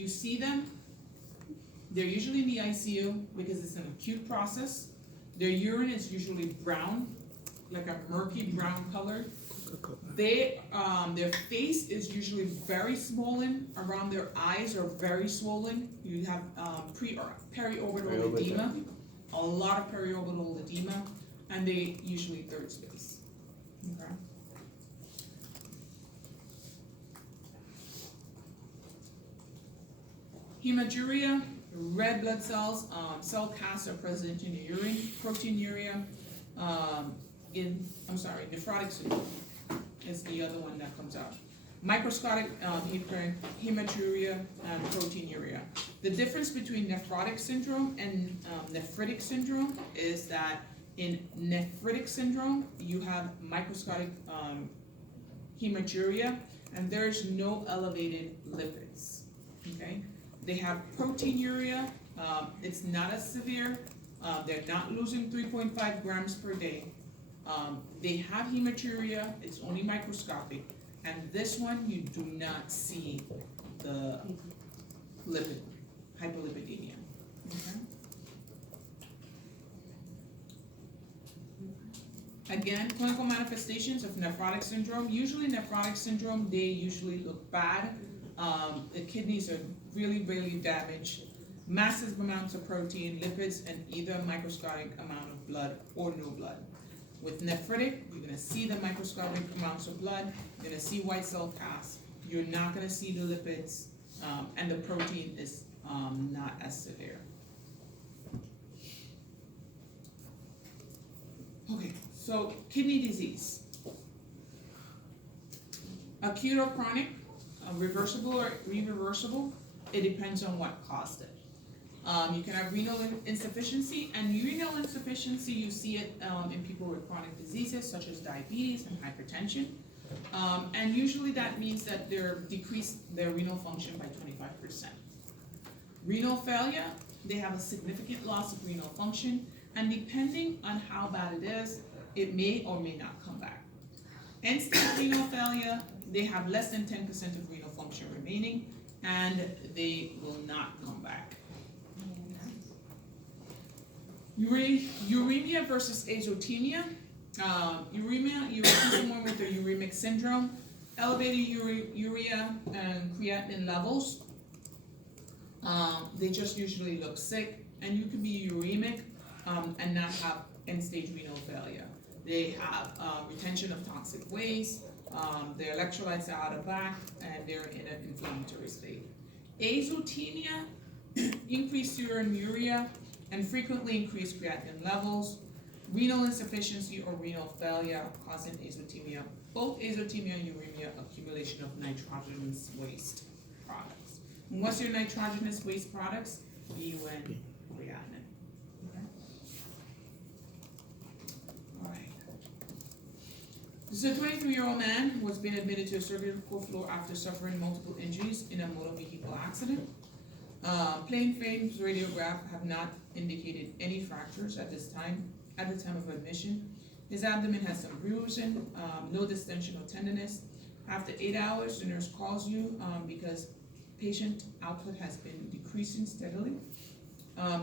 you see them, they're usually in the ICU because it's an acute process. Their urine is usually brown, like a murky brown color. Their face is usually very swollen. Around their eyes are very swollen. You have periorbital edema, a lot of periorbital edema, and they usually third space. Okay. Hematuria, red blood cells, cell casts are present in the urine. Proteinuria, nephrotic syndrome is the other one that comes out. Microscopic hematuria and proteinuria. The difference between nephrotic syndrome and nephritic syndrome is that in nephritic syndrome, you have microscopic hematuria, and there's no elevated lipids, okay? They have proteinuria, it's not as severe, they're not losing 3.5 grams per day. They have hematuria, it's only microscopic, and this one you do not see the lipid, hyperlipidemia. Okay? Again, clinical manifestations of nephrotic syndrome. Usually nephrotic syndrome, they usually look bad. The kidneys are really, really damaged. Massive amounts of protein, lipids, and either microscopic amount of blood or no blood. With nephritic, you're gonna see the microscopic amounts of blood, you're gonna see white cell casts, you're not gonna see the lipids, and the protein is not as severe. Okay, so kidney disease. Acute or chronic, reversible or irreversible, it depends on what caused it. You can have renal insufficiency, and renal insufficiency, you see it in people with chronic diseases such as diabetes and hypertension. And usually that means that they're decreased their renal function by 25%. Renal failure, they have a significant loss of renal function, and depending on how bad it is, it may or may not come back. End-stage renal failure, they have less than 10% of renal function remaining, and they will not come back. Uremia versus azotemia. Uremia, you see someone with a uremic syndrome, elevated urea and creatinine levels. They just usually look sick, and you can be uremic and not have end-stage renal failure. They have retention of toxic waste, their electrolytes are out of whack, and they're in an inflammatory state. Azotemia, increased urine urea, and frequently increased creatinine levels. Renal insufficiency or renal failure causing azotemia. Both azotemia and uremia, accumulation of nitrogenous waste products. And what's your nitrogenous waste products? UN creatinine. Okay. All right. This is a 23-year-old man who has been admitted to a surgical floor after suffering multiple injuries in a motor vehicle accident. Plain films radiograph have not indicated any fractures at this time. At the time of admission, his abdomen has some bruising, no distension or tenderness. After 8 hours, the nurse calls you because patient output has been decreasing steadily.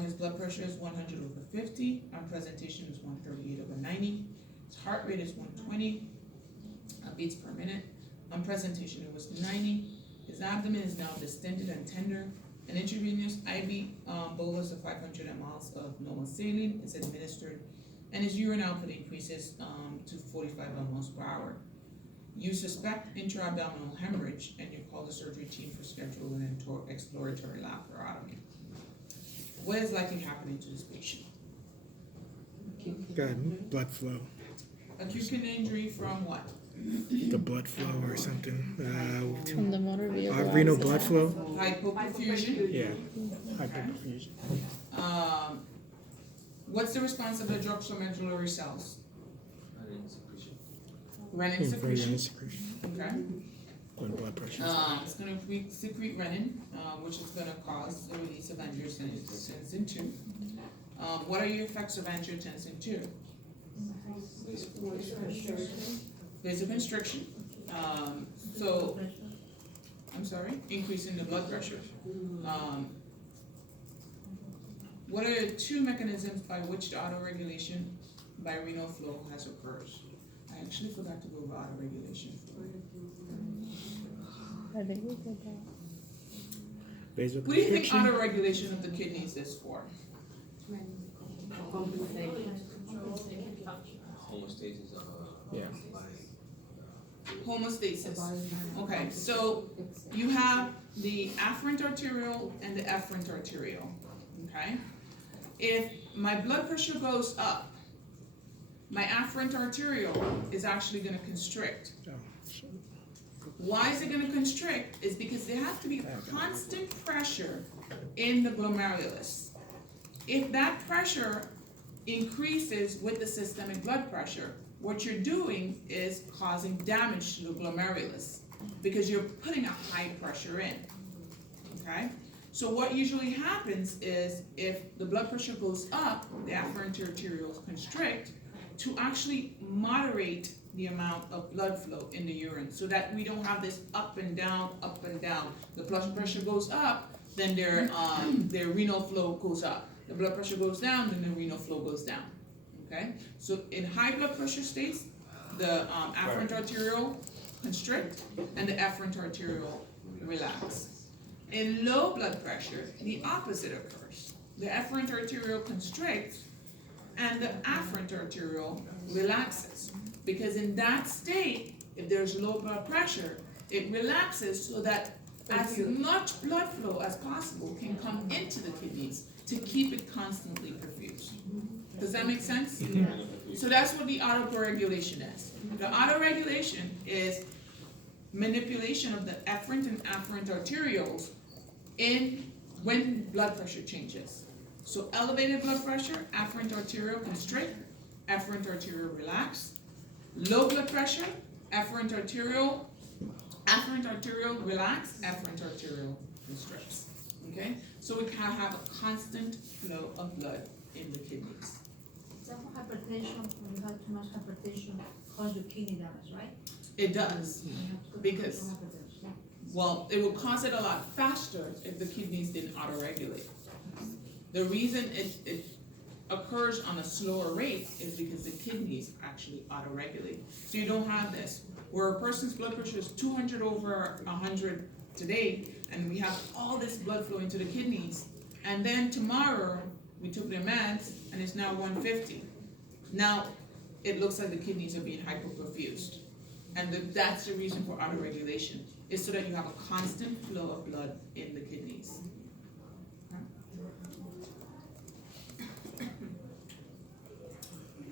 His blood pressure is 100/50. On presentation is 138/90. His heart rate is 120 beats per minute. On presentation it was 90. His abdomen is now distended and tender. An intravenous IV bolus of 500 mL of normal saline is administered, and his urine output increases to 45 mL per hour. You suspect intra-abdominal hemorrhage, and you call the surgery team for scheduling an exploratory laparotomy. What is likely happening to this patient? Got blood flow. Acute kidney injury from what? The blood flow or something. From the motor vehicle. Renal blood flow. Hypoperfusion. Yeah. Hyperperfusion. What's the response of the juxtamedullary cells? Renin secretion. Okay. When blood pressure. It's going to secrete renin, which is going to cause the release of angiotensin II. What are your effects of angiotensin II? Vasoconstriction. increasing the blood pressure. What are the two mechanisms by which the autoregulation by renal flow has occurs? I actually forgot to go over autoregulation. I think we did that. Vasoconstriction. What do you think autoregulation of the kidneys is for? Homeostasis of Yeah. Homeostasis. Okay, so you have the afferent arterial and the efferent arterial, okay? If my blood pressure goes up, my afferent arterial is actually gonna constrict. Oh, so- Why is it gonna constrict? Is because there has to be constant pressure in the glomerulus. If that pressure increases with the systemic blood pressure, what you're doing is causing damage to the glomerulus because you're putting a high pressure in, okay? So what usually happens is if the blood pressure goes up, the afferent arterioles constrict to actually moderate the amount of blood flow in the urine so that we don't have this up and down, up and down. The blood pressure goes up, then their renal flow goes up. The blood pressure goes down, then the renal flow goes down, okay? So in high blood pressure states, the afferent arteriole constrict and the efferent arteriole relax. In low blood pressure, the opposite occurs. The efferent arteriole constricts and the afferent arteriole relaxes. Because in that state, if there's low blood pressure, it relaxes so that as much blood flow as possible can come into the kidneys to keep it constantly perfused. Does that make sense? So that's what the autoregulation is. The autoregulation is manipulation of the efferent and afferent arterioles in when blood pressure changes. So elevated blood pressure, afferent arteriole constrict, efferent arteriole relax. Low blood pressure, efferent arteriole relax, efferent arteriole constricts. Okay? So we can have a constant flow of blood in the kidneys. Example, hypertension, when you have too much hypertension, cause your kidney damage, right? It does. You have to Because- control hypertension. Well, it will cause it a lot faster if the kidneys didn't autoregulate. The reason it occurs on a slower rate is because the kidneys actually autoregulate. So you don't have this, where a person's blood pressure is 200 over 100 today, and we have all this blood flow into the kidneys, and then tomorrow, we took their meds, and it's now 150. Now, it looks like the kidneys are being hypoperfused. And that's the reason for autoregulation, is so that you have a constant flow of blood in the kidneys.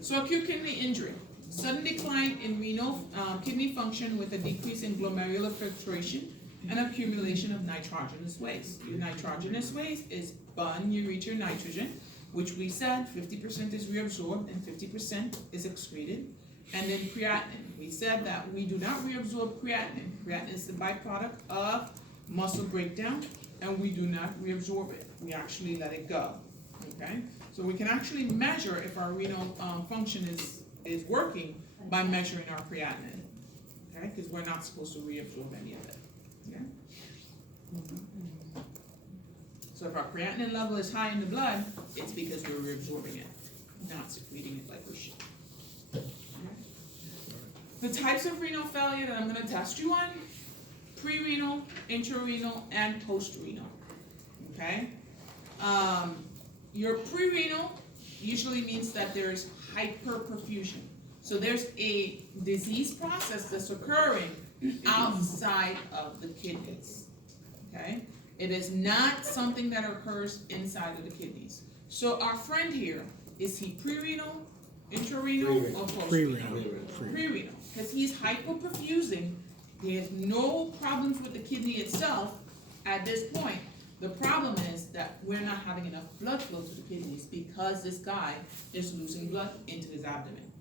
So acute kidney injury, sudden decline in renal kidney function with a decrease in glomerular filtration and accumulation of nitrogenous waste. Your nitrogenous waste is ureter nitrogen, which we said 50% is reabsorbed and 50% is excreted. And then creatinine, we said that we do not reabsorb creatinine. Creatinine is the byproduct of muscle breakdown, and we do not reabsorb it. We actually let it go, okay? So we can actually measure if our renal function is working by measuring our creatinine, okay? Because we're not supposed to reabsorb any of it, okay? So if our creatinine level is high in the blood, it's because we're reabsorbing it, not secreting it like we should. The types of renal failure that I'm going to test you on: pre-renal, intrarenal, and post-renal. Okay? Your pre-renal usually means that there's hyperperfusion. So there's a disease process that's occurring outside of the kidneys. Okay? It is not something that occurs inside of the kidneys. So our friend here, is he pre-renal, intrarenal, or post-renal? Pre-renal, because he's hypoperfusing. He has no problems with the kidney itself at this point. The problem is that we're not having enough blood flow to the kidneys because this guy is losing blood into his abdomen.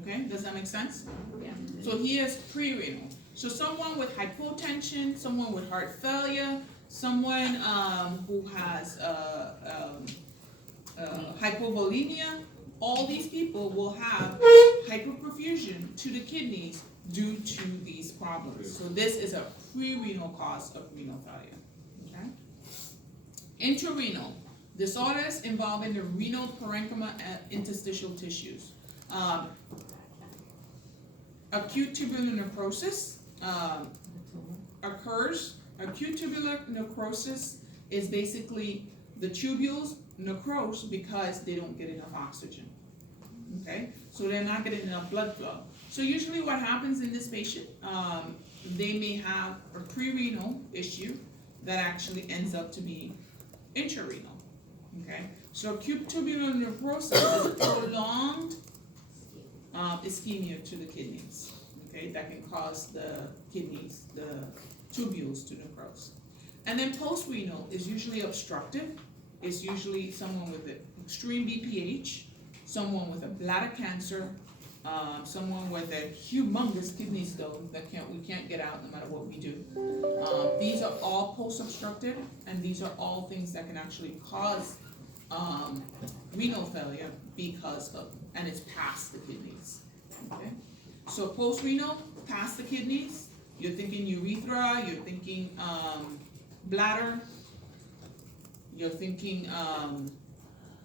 Okay, does that make sense? Yeah. So he is pre-renal. So someone with hypotension, someone with heart failure, someone who has hypovolemia, all these people will have hyperperfusion to the kidneys due to these problems. So this is a pre-renal cause of renal failure, okay? Intrarenal, disorders involving the renal parenchyma and interstitial tissues. Acute tubular necrosis occurs. Acute tubular necrosis is basically the tubules necrose because they don't get enough oxygen, okay? So they're not getting enough blood flow. So usually what happens in this patient, they may have a pre-renal issue that actually ends up to be intrarenal, okay? So acute tubular necrosis is a prolonged ischemia to the kidneys, okay? That can cause the kidneys, the tubules to necrose. And then post-renal is usually obstructive. It's usually someone with an extreme BPH, someone with a bladder cancer, someone with a humongous kidney stone that we can't get out no matter what we do. These are all post-obstructive, and these are all things that can actually cause renal failure because of, and it's past the kidneys, okay? So post-renal, past the kidneys, you're thinking urethra, you're thinking bladder, you're thinking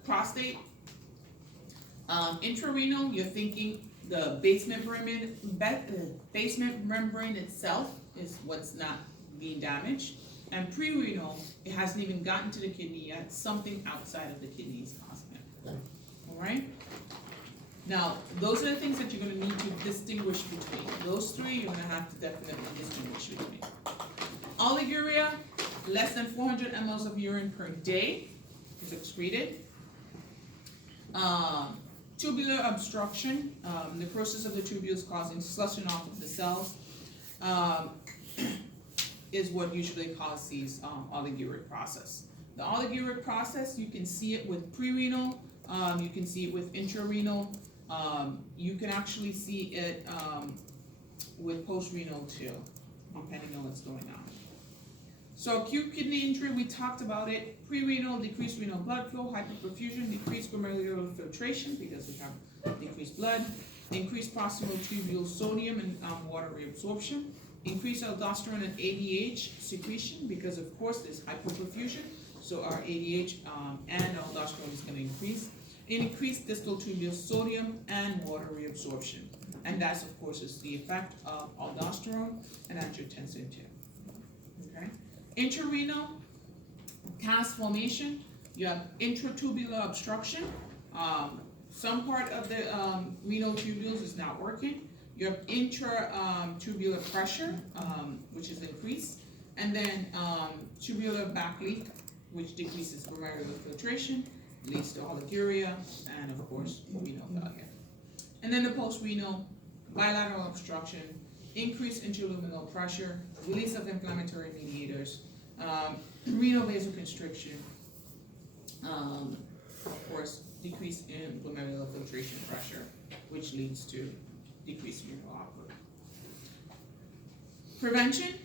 prostate. Intrarenal, you're thinking the basement membrane itself is what's not being damaged. And pre-renal, it hasn't even gotten to the kidney yet, something outside of the kidney is causing it. Alright? Now, those are the things that you're going to need to distinguish between. Those three, you're going to have to definitely distinguish between. Oliguria, less than 400 mLs of urine per day is excreted. Tubular obstruction, necrosis of the tubules causing slushing off of the cells, is what usually causes these oliguric process. The oliguric process, you can see it with pre-renal, you can see it with intrarenal, you can actually see it with post-renal too, depending on what's going on. So acute kidney injury, we talked about it. Pre-renal, decreased renal blood flow, hyperperfusion, decreased glomerular filtration because we have decreased blood, increased proximal tubule sodium and water reabsorption, increased aldosterone and ADH secretion because of course there's hyperperfusion, so our ADH and aldosterone is going to increase. Increased distal tubule sodium and water reabsorption, and that's of course is the effect of aldosterone and angiotensin II. Okay. Intrarenal, cast formation, you have intratubular obstruction, some part of the renal tubules is not working, you have intratubular pressure, which is increased, and then tubular back leak, which decreases glomerular filtration, leads to oliguria, and of course, renal failure. And then the post-renal, bilateral obstruction, increased intraluminal pressure, release of inflammatory mediators, renal vasoconstriction, of course, decrease in glomerular filtration pressure, which leads to decreased renal output. Prevention,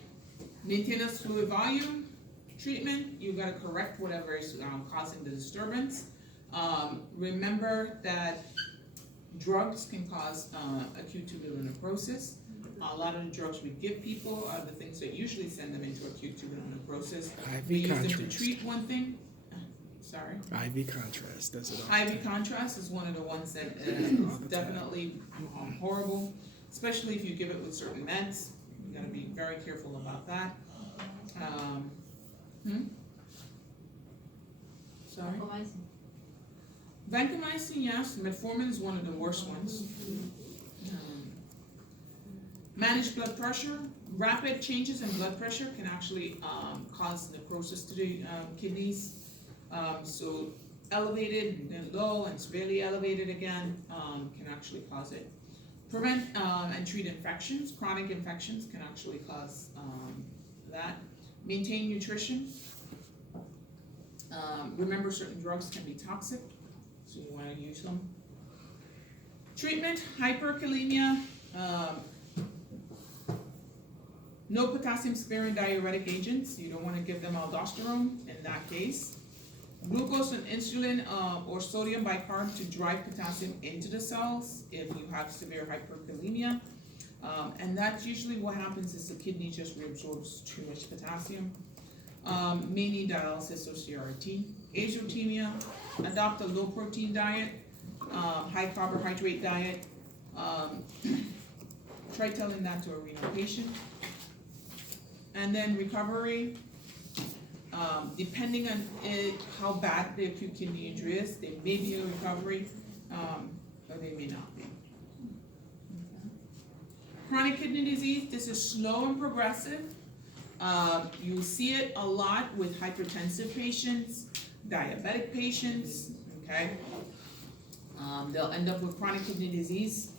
maintenance fluid volume. Treatment, you gotta correct whatever is causing the disturbance. Remember that drugs can cause acute tubular necrosis. A lot of the drugs we give people are the things that usually send them into acute tubular necrosis. We use them to treat one thing. Sorry. IV contrast does it all. IV contrast is one of the ones that is definitely horrible, especially if you give it with certain meds. You gotta be very careful about that. Sorry. Vancomycin, yes. Metformin is one of the worst ones. Managed blood pressure. Rapid changes in blood pressure can actually cause necrosis to the kidneys. So elevated and then low and severely elevated again can actually cause it. Prevent and treat infections. Chronic infections can actually cause that. Maintain nutrition. Remember, certain drugs can be toxic, so you want to use them. Treatment, hyperkalemia. No potassium-sparing diuretic agents. You don't want to give them aldosterone in that case. Glucose and insulin or sodium bicarb to drive potassium into the cells if you have severe hyperkalemia. And that's usually what happens is the kidney just reabsorbs too much potassium. May need dialysis or CRT. Azotemia, adopt a low protein diet, high carbohydrate diet. Try telling that to a renal patient. And then recovery, depending on how bad the acute kidney injury is, they may be in recovery, or they may not be. Chronic kidney disease, this is slow and progressive. You see it a lot with hypertensive patients, diabetic patients, okay? They'll end up with chronic kidney disease.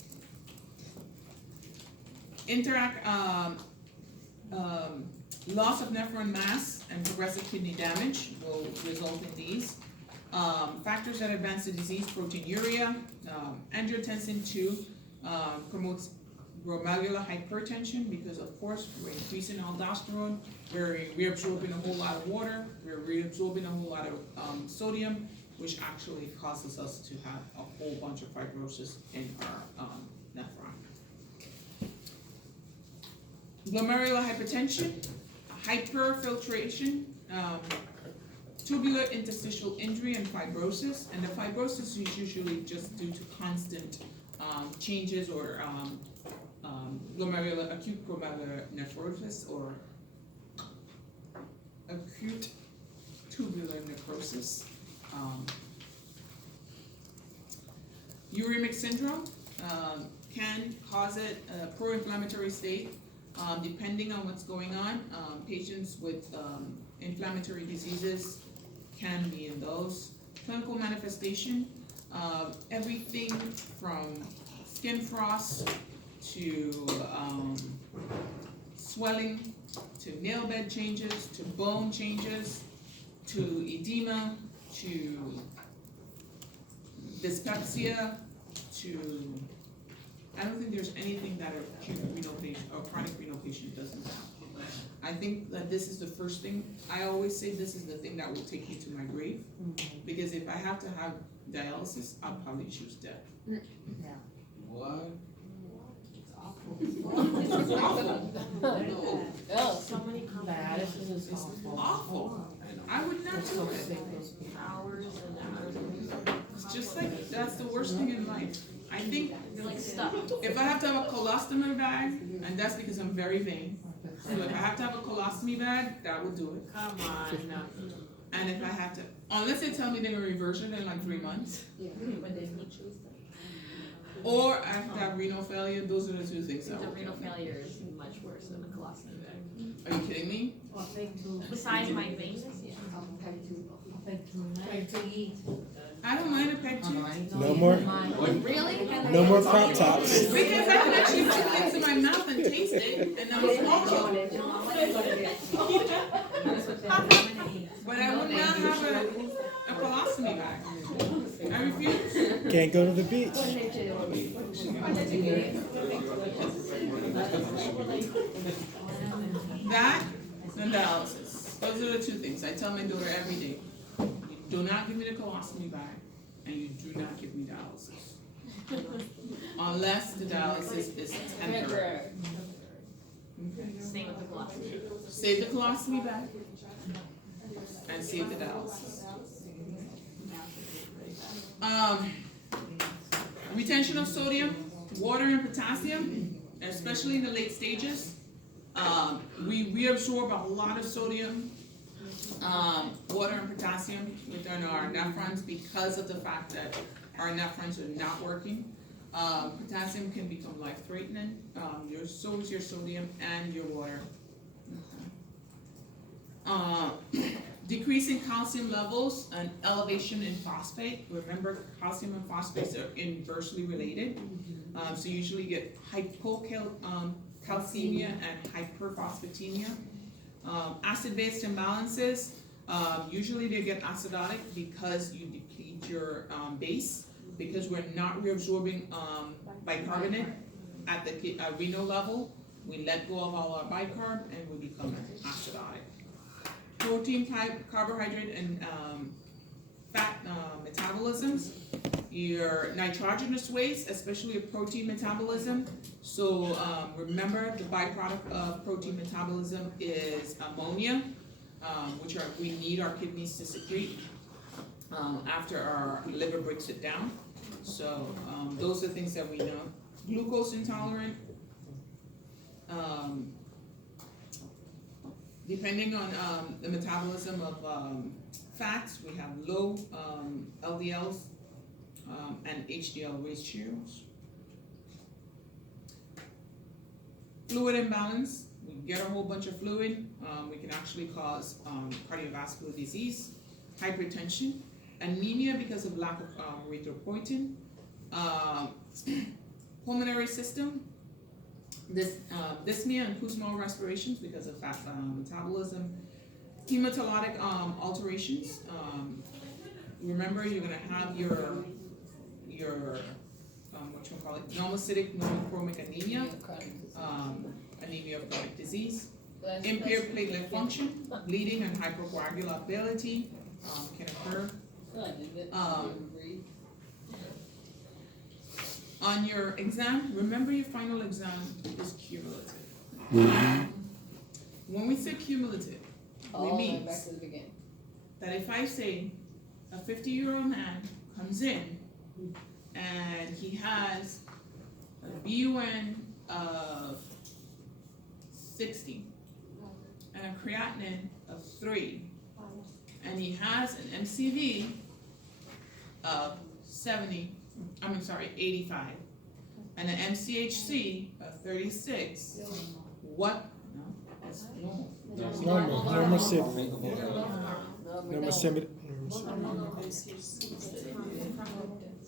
Loss of nephron mass and progressive kidney damage will result in these. Factors that advance the disease: proteinuria, angiotensin 2 promotes glomerular hypertension because, of course, we're increasing aldosterone, we're reabsorbing a whole lot of water, we're reabsorbing a whole lot of sodium, which actually causes us to have a whole bunch of fibrosis in our nephron. Glomerular hypertension, hyperfiltration, tubular interstitial injury, and fibrosis. And the fibrosis is usually just due to constant changes or acute glomerular nephrosis or acute tubular necrosis. Uremic syndrome can cause it a pro-inflammatory state. Depending on what's going on, patients with inflammatory diseases can be in those. Clinical manifestation, everything from skin frost to swelling, to nail bed changes, to bone changes, to edema, to dyspepsia, to I don't think there's anything that a acute renal patient or chronic renal patient doesn't have. I think that this is the first thing. I always say this is the thing that will take me to my grave, because if I have to have dialysis, I'll probably choose death. Yeah. What? It's awful. Oh, So many dialysis is It's awful. awful. I would not do it. hours and hours. It's just like, that's the worst thing in life. I think You're like stuck. if I have to have a colostomy bag, and that's because I'm very vain, so if I have to have a colostomy bag, that will do it. Come on. And if I have to, unless they tell me they're gonna reverse it in like 3 months, or I have to have renal failure, those are the two things that The will renal kill me. failure is much worse than a colostomy bag. Are you kidding me? Besides my veins, yeah. I don't mind a peg tube. No more, Really? no more crop tops. Because I can actually put it into my mouth and taste it, and I'm swallow. But I would not have a colostomy bag. I refuse. Can't go to the beach. That and dialysis. Those are the two things. I tell my daughter every day. You do not give me the colostomy bag, and you do not give me dialysis. Unless the dialysis is temporary. Same with the colostomy. Save the colostomy bag and save the dialysis. Retention of sodium, water, and potassium, especially in the late stages. We reabsorb a lot of sodium, water, and potassium within our nephrons because of the fact that our nephrons are not working. Potassium can become life-threatening. So is your sodium and your water. Decreasing calcium levels and elevation in phosphate. Remember, calcium and phosphates are inversely related. So you usually get hypocalcemia and hyperphosphatemia. Acid-base imbalances. Usually they get acidotic because you deplete your base, because we're not reabsorbing bicarbonate at the renal level. We let go of all our bicarb and we become acidotic. Protein, carbohydrate, and fat metabolisms, your nitrogenous waste, especially your protein metabolism. So remember, the byproduct of protein metabolism is ammonia, which we need our kidneys to secrete after our liver breaks it down. So those are things that we know. Glucose intolerant. Depending on the metabolism of fats, we have low LDLs and HDL ratios. Fluid imbalance, we get a whole bunch of fluid, we can actually cause cardiovascular disease, hypertension, anemia because of lack of erythropoietin, pulmonary system, dyspnea and pulmonary respirations because of fat metabolism, hematologic alterations. Remember, you're going to have your what you call it, normocytic normochromic anemia, anemia of chronic disease, impaired platelet function, bleeding and hypercoagulability can occur. On your exam, remember your final exam is cumulative. When we say cumulative, we mean that if I say a 50-year-old man comes in and he has a BUN of 60 and a creatinine of 3, and he has an MCV of 85, and an MCHC of 36, what? No, that's normal.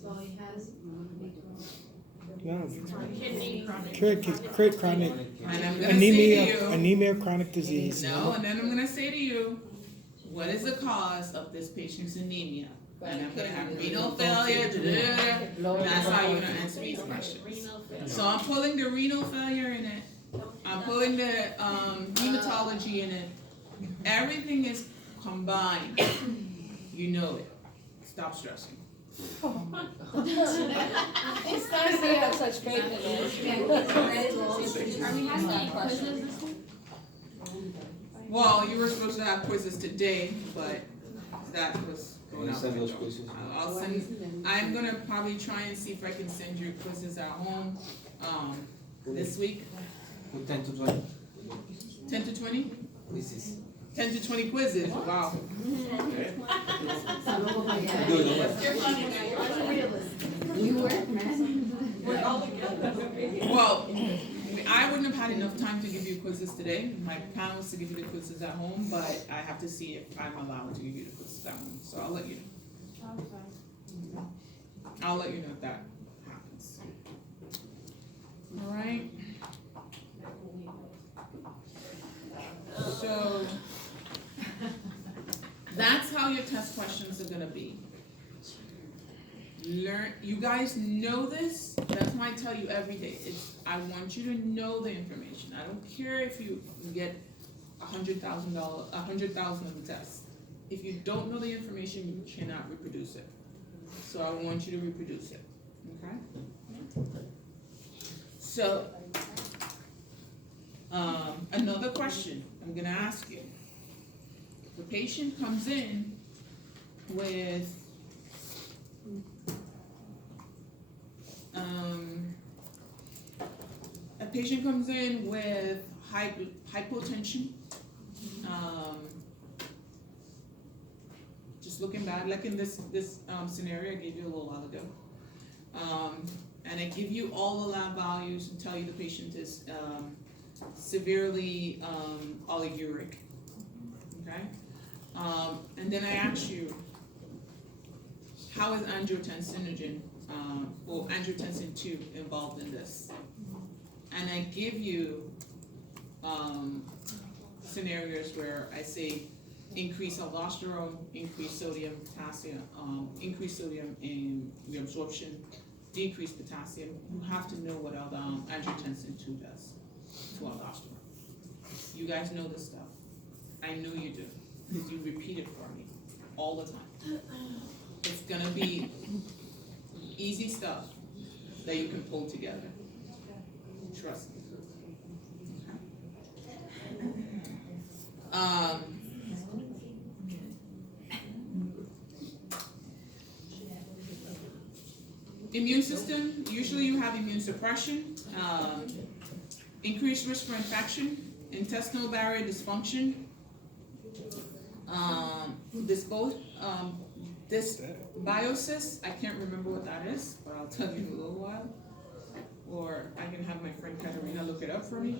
So he has. Kidney Chronic And I'm gonna say to you, anemia of chronic disease. no, and then I'm gonna say to you, what is the cause of this patient's anemia? And I'm gonna have renal failure, that's how you're gonna answer these questions. renal failure. So I'm pulling the renal failure in it, I'm pulling the hematology in it, everything is combined. You know it, stop stressing. It's nice to have such faith in us. Are we having any quizzes this week? Well, you were supposed to have quizzes today, but that was going out. Send those quizzes. I'm gonna probably try and see if I can send you quizzes at home, this week, 10 to 20 10 to 20? quizzes. 10 to 20 quizzes, wow. You work, man. Well, I wouldn't have had enough time to give you quizzes today. My plan was to give you the quizzes at home, but I have to see if I'm allowed to give you the quizzes at home, so I'll let you know. I'll let you know if that happens. All right. So that's how your test questions are gonna be. You guys know this, that's why I tell you every day. I want you to know the information. I don't care if you get $100,000 of the test. If you don't know the information, you cannot reproduce it. So I want you to reproduce it, okay? So, another question I'm gonna ask you. The patient comes in with hypotension, just looking bad, like in this scenario I gave you a little while ago. And I give you all the lab values and tell you the patient is severely oliguric, okay? And then I ask you, how is angiotensinogen or angiotensin 2 involved in this? And I give you scenarios where I say increase aldosterone, increase sodium, potassium, increase sodium in reabsorption, decrease potassium. You have to know what angiotensin 2 does to aldosterone. You guys know this stuff. I know you do, because you repeat it for me. all the time. It's gonna be easy stuff that you can pull together. Trust me. Immune system, usually you have immune suppression, increased risk for infection, intestinal barrier dysfunction, dysbiosis, I can't remember what that is, but I'll tell you in a little while. Or I can have my friend Katarina look it up for me.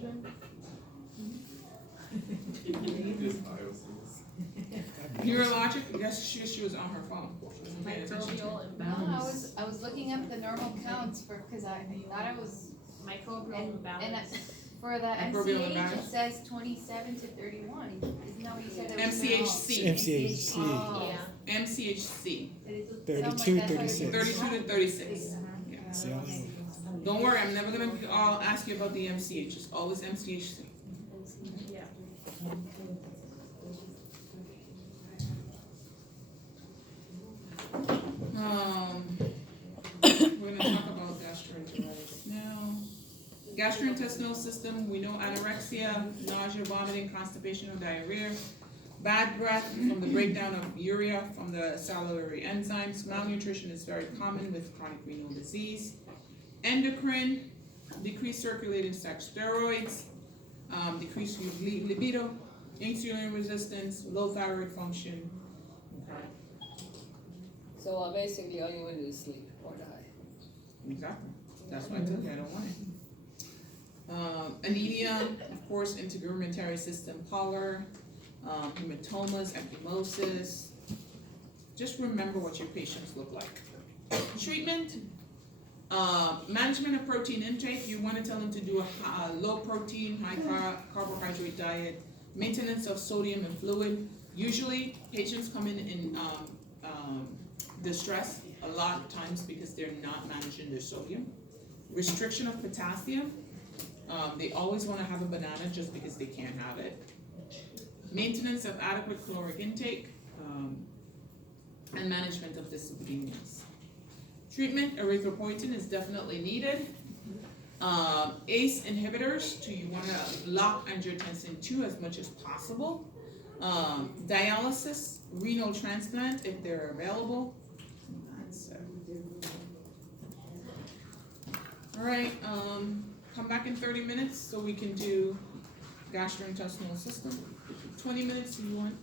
Neurologic, yes, she was on her phone. She wasn't paying attention to Microbial it. No, imbalance. I was looking up the normal counts for, cause I thought I was, Microbial and imbalance. for the Microbial MCH, it imbalance. says 27 to 31. Isn't that what you said? That was MCHC. MCHC, Oh. Yeah. MCHC, 32, That's why 36. 32 to 36. Yeah. See how they- Don't worry, I'm never gonna ask you about the MCH, it's always MCHC. Yeah. We're gonna talk about gastroenteritis now. Gastrointestinal system, we know anorexia, nausea, vomiting, constipation, or diarrhea. Bad breath from the breakdown of urea from the salivary enzymes. Malnutrition is very common with chronic renal disease. Endocrine, decreased circulating sex steroids, decreased libido, insulin resistance, low thyroid function. So basically, all you want to do is sleep or die. Exactly. That's why I told you I don't want it. Anemia, of course, integumentary system pallor, hematomas, ecchymosis. Just remember what your patients look like. Treatment, management of protein intake. You want to tell them to do a low protein, high carbohydrate diet. Maintenance of sodium and fluid. Usually, patients come in distress a lot of times because they're not managing their sodium. Restriction of potassium. They always want to have a banana just because they can't have it. Maintenance of adequate caloric intake, and management of dyslipidemias. Treatment, erythropoietin is definitely needed. ACE inhibitors, you want to block angiotensin 2 as much as possible. Dialysis, renal transplant if they're available. That's it. All right, come back in 30 minutes so we can do gastrointestinal system. 20 minutes if you want.